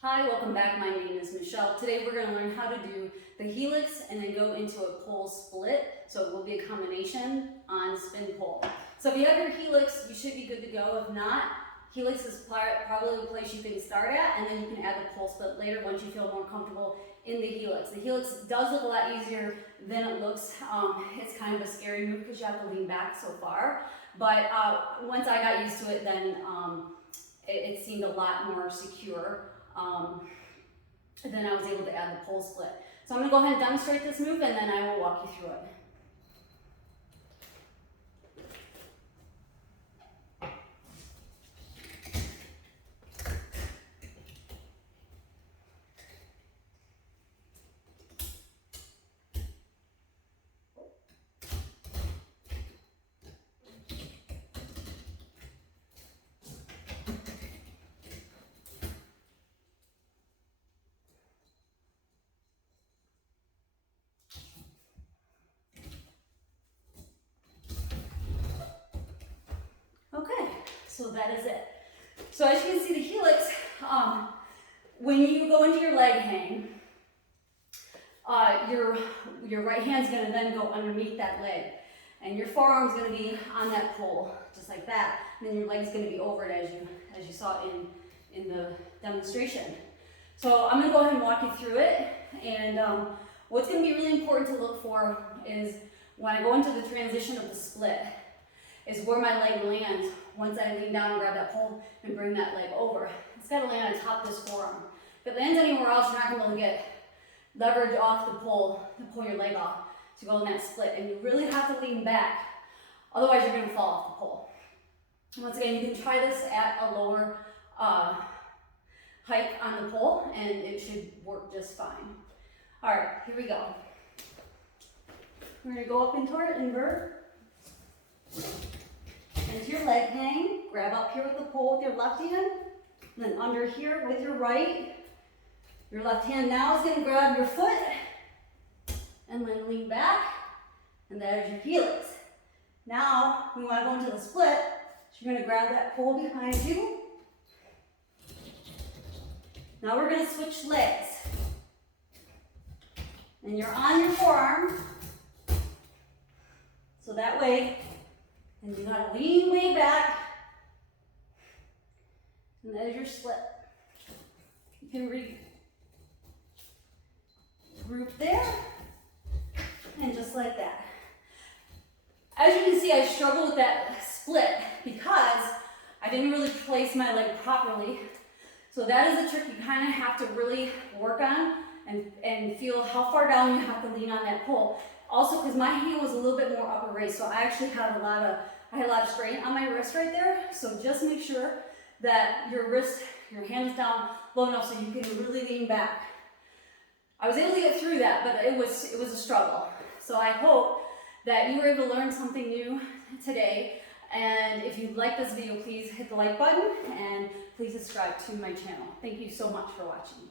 Hi, welcome back. My name is Michelle. Today we're going to learn how to do the helix and then go into a pole split. So it will be a combination on spin pole. So if you have your helix, you should be good to go. If not, helix is probably the place you can start at, and then you can add the pole split later once you feel more comfortable in the helix. The helix does look a lot easier than it looks. It's kind of a scary move because you have to lean back so far. But once I got used to it, then it seemed a lot more secure. Then I was able to add the pole split. So I'm going to go ahead and demonstrate this move, and then I will walk you through it. Okay, so that is it. So as you can see, the helix, when you go into your leg hang, your right hand's going to then go underneath that leg, and your forearm's going to be on that pole, just like that. And then your leg's going to be over it as you saw in the demonstration. So I'm going to go ahead and walk you through it. And what's going to be really important to look for is when I go into the transition of the split, is where my leg lands once I lean down and grab that pole and bring that leg over. It's got to land on top of this forearm. If it lands anywhere else, you're not going to be able to get leverage off the pole to pull your leg off to go in that split. And you really have to lean back, otherwise you're going to fall off the pole. Once again, you can try this at a lower height on the pole, and it should work just fine. All right, here we go. We're going to go up into our invert. Into your leg hang, grab up here with the pole with your left hand, and then under here with your right. Your left hand now is going to grab your foot, and then lean back, and there's your helix. Now, we want to go into the split, so you're going to grab that pole behind you. Now we're going to switch legs. And you're on your forearm, so that way, and you gotta lean way back, and there's your split. You can regroup there, and just like that. As you can see, I struggled with that split because I didn't really place my leg properly. So that is a trick you kind of have to really work on and feel how far down you have to lean on that pole. Also, because my hand was a little bit more upper raised, so I actually had a lot of strain on my wrist right there. So just make sure that your hand is down low enough so you can really lean back. I was able to get through that, but it was a struggle. So I hope that you were able to learn something new today. And if you like this video, please hit the like button and please subscribe to my channel. Thank you so much for watching.